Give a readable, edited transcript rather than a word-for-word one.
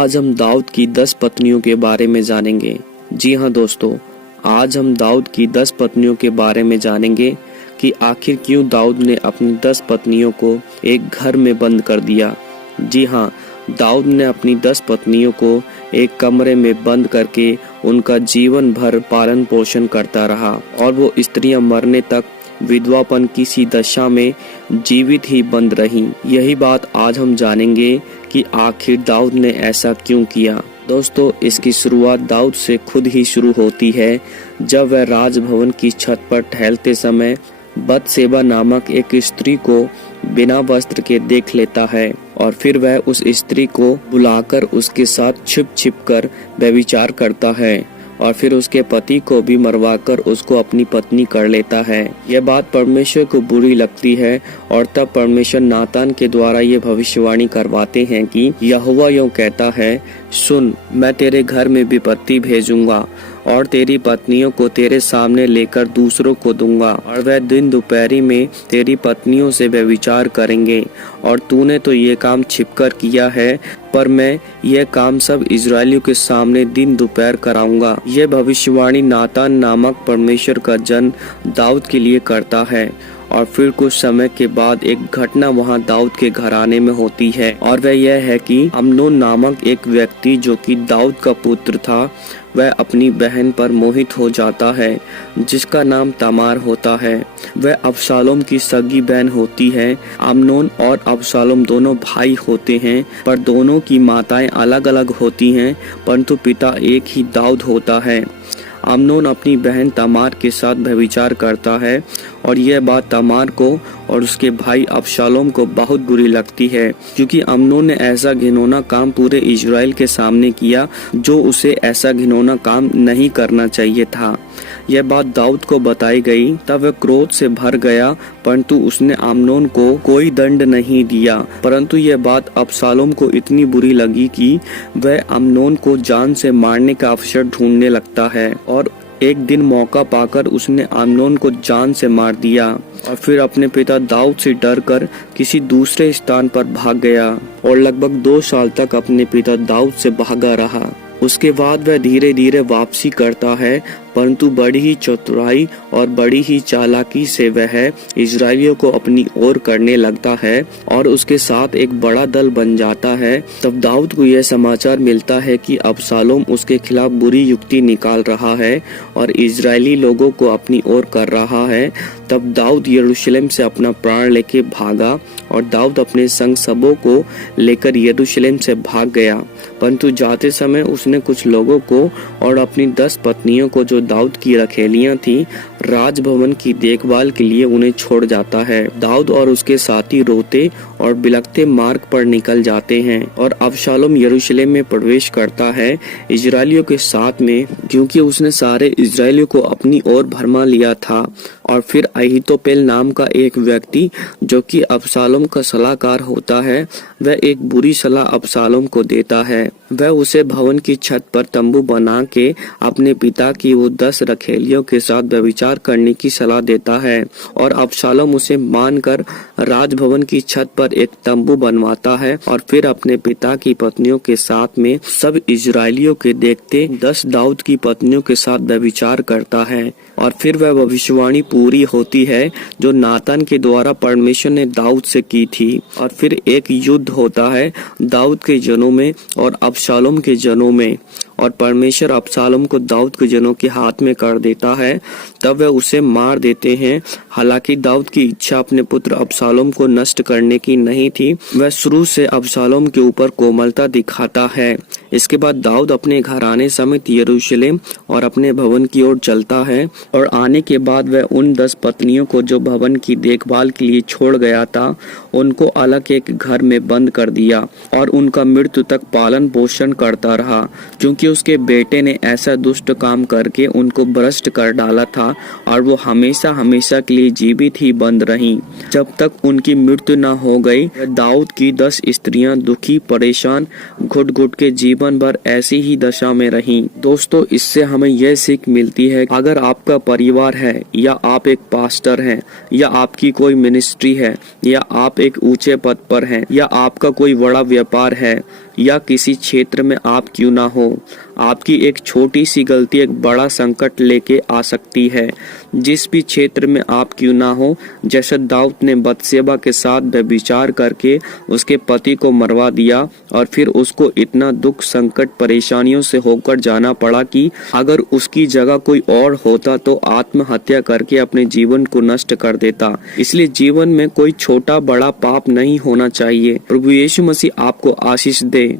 आज हम दाऊद की 10 पत्नियों के बारे में जानेंगे। जी हाँ दोस्तों, आज हम दाऊद की 10 पत्नियों के बारे में जानेंगे कि आखिर क्यों दाऊद ने अपनी 10 पत्नियों को एक घर में बंद कर दिया। जी हाँ, दाऊद ने अपनी 10 पत्नियों को एक कमरे में बंद करके उनका जीवन भर पालन पोषण करता रहा और वो स्त्रियां मरने तक विधवापन किसी दशा में जीवित ही बंद रहीं। यही बात आज हम जानेंगे कि आखिर दाऊद ने ऐसा क्यों किया। दोस्तों, इसकी शुरुआत दाऊद से खुद ही शुरू होती है जब वह राजभवन की छत पर टहलते समय बतशेबा नामक एक स्त्री को बिना वस्त्र के देख लेता है और फिर वह उस स्त्री को बुलाकर उसके साथ छिप छिप कर व्यभिचार करता है और फिर उसके पति को भी मरवाकर उसको अपनी पत्नी कर लेता है। यह बात परमेश्वर को बुरी लगती है और तब परमेश्वर नातान के द्वारा ये भविष्यवाणी करवाते हैं कि यहोवा यूं कहता है, सुन, मैं तेरे घर में विपत्ति भेजूंगा और तेरी पत्नियों को तेरे सामने लेकर दूसरों को दूंगा और वह दिन दोपहरी में तेरी पत्नियों से व्यभिचार करेंगे और तूने तो ये काम छिपकर किया है, पर मैं यह काम सब इजरायलियों के सामने दिन दोपहर कराऊंगा। यह भविष्यवाणी नातान नामक परमेश्वर का जन दाऊद के लिए करता है। और फिर कुछ समय के बाद एक घटना वहां दाऊद के घराने में होती है और वह यह है कि अम्नोन नामक एक व्यक्ति जो कि दाऊद का पुत्र था, वह अपनी बहन पर मोहित हो जाता है जिसका नाम तमार होता है। वह अबशालोम की सगी बहन होती है। अम्नोन और अबशालोम दोनों भाई होते हैं, पर दोनों की माताएं अलग अलग होती हैं, परंतु पिता एक ही दाऊद होता है। अम्नोन अपनी बहन तमार के साथ व्यभिचार करता है और यह बात तमार को और उसके भाई अबशालोम को बहुत बुरी लगती है, क्योंकि अम्नोन ने ऐसा घिनौना काम पूरे इजराइल के सामने किया जो उसे ऐसा घिनौना काम नहीं करना चाहिए था। यह बात दाऊद को बताई गई, तब वह क्रोध से भर गया, परंतु उसने अम्नोन को कोई दंड नहीं दिया। परंतु यह बात अबशालोम को इतनी बुरी लगी कि वह अम्नोन को जान से मारने का अवसर ढूंढने लगता है और एक दिन मौका पाकर उसने अम्नोन को जान से मार दिया और फिर अपने पिता दाऊद से डरकर किसी दूसरे स्थान पर भाग गया और लगभग 2 साल तक अपने पिता दाऊद से भागा रहा। उसके बाद वह धीरे धीरे वापसी करता है, परंतु बड़ी ही चतुराई और बड़ी ही चालाकी से वह इजरायलियों को अपनी ओर करने लगता है और उसके साथ एक बड़ा दल बन जाता है। तब दाऊद को यह समाचार मिलता है कि अबशालोम उसके खिलाफ बुरी युक्ति निकाल रहा है और इजरायली लोगों को अपनी ओर कर रहा है। तब दाऊद यरूशलेम से अपना प्राण लेके भागा और दाऊद अपने संग सबों को लेकर यरूशलेम से भाग गया, परंतु जाते समय उसने कुछ लोगों को और अपनी 10 पत्नियों को जो दाऊद की रखेलियां थी राजभवन की देखभाल के लिए उन्हें छोड़ जाता है। दाऊद और उसके साथी रोते और बिलखते मार्ग पर निकल जाते हैं और अबशालोम यरूशलेम में प्रवेश करता है इजरायलियों के साथ में, क्योंकि उसने सारे इजरायलियों को अपनी ओर भरमा लिया था। और फिर अहीतोपेल नाम का एक व्यक्ति जो कि अबशालोम का सलाहकार होता है, वह एक बुरी सलाह अबशालोम को देता है। वह उसे भवन की छत पर तंबू बना के अपने पिता की वो 10 रखेलियों के साथ व्यभिचार करने की सलाह देता है और अबशालोम उसे मानकर राजभवन की छत पर एक तंबू बनवाता है और फिर अपने पिता की पत्नियों के साथ में सब इजरायलियों के देखते 10 दाऊद की पत्नियों के साथ व्यभिचार करता है और फिर वह भविष्यवाणी पूरी होती है जो नातान के द्वारा परमेश्वर ने दाऊद से की थी। और फिर एक युद्ध होता है दाऊद के जनों में और अबशालोम के जनों में और परमेश्वर अबशालोम को दाऊद के जनों के हाथ में कर देता है। तब वह उसे मार देते हैं। हालांकि दाऊद की इच्छा अपने पुत्र अबशालोम को नष्ट करने की नहीं थी, वह शुरू से अबशालोम के ऊपर कोमलता दिखाता है। इसके बाद दाऊद अपने घराने समेत यरूशलेम और अपने भवन की ओर चलता है और आने के बाद वह उन 10 पत्नियों को जो भवन की देखभाल के लिए छोड़ गया था उनको अलग एक घर में बंद कर दिया और उनका मृत्यु तक पालन पोषण करता रहा, क्योंकि उसके बेटे ने ऐसा दुष्ट काम करके उनको भ्रष्ट कर डाला था और वो हमेशा हमेशा के लिए जीवित ही बंद रहीं जब तक उनकी मृत्यु न हो गई। दाऊद की 10 स्त्रियां दुखी परेशान घुट घुट के जीवन भर ऐसी ही दशा में रहीं। दोस्तों, इससे हमें यह सीख मिलती है, अगर आपका परिवार है या आप एक पास्टर हैं या आपकी कोई मिनिस्ट्री है या आप एक ऊंचे पद पर हैं या आपका कोई बड़ा व्यापार है या किसी क्षेत्र में आप क्यों ना हो, आपकी एक छोटी सी गलती एक बड़ा संकट लेके आ सकती है। जिस भी क्षेत्र में आप क्यों ना हो, जैसे दाऊद ने बतशेबा के साथ व्यभिचार करके उसके पति को मरवा दिया और फिर उसको इतना दुख संकट परेशानियों से होकर जाना पड़ा कि अगर उसकी जगह कोई और होता तो आत्महत्या करके अपने जीवन को नष्ट कर देता। इसलिए जीवन में कोई छोटा बड़ा पाप नहीं होना चाहिए। प्रभु यीशु मसीह आपको आशीष दे।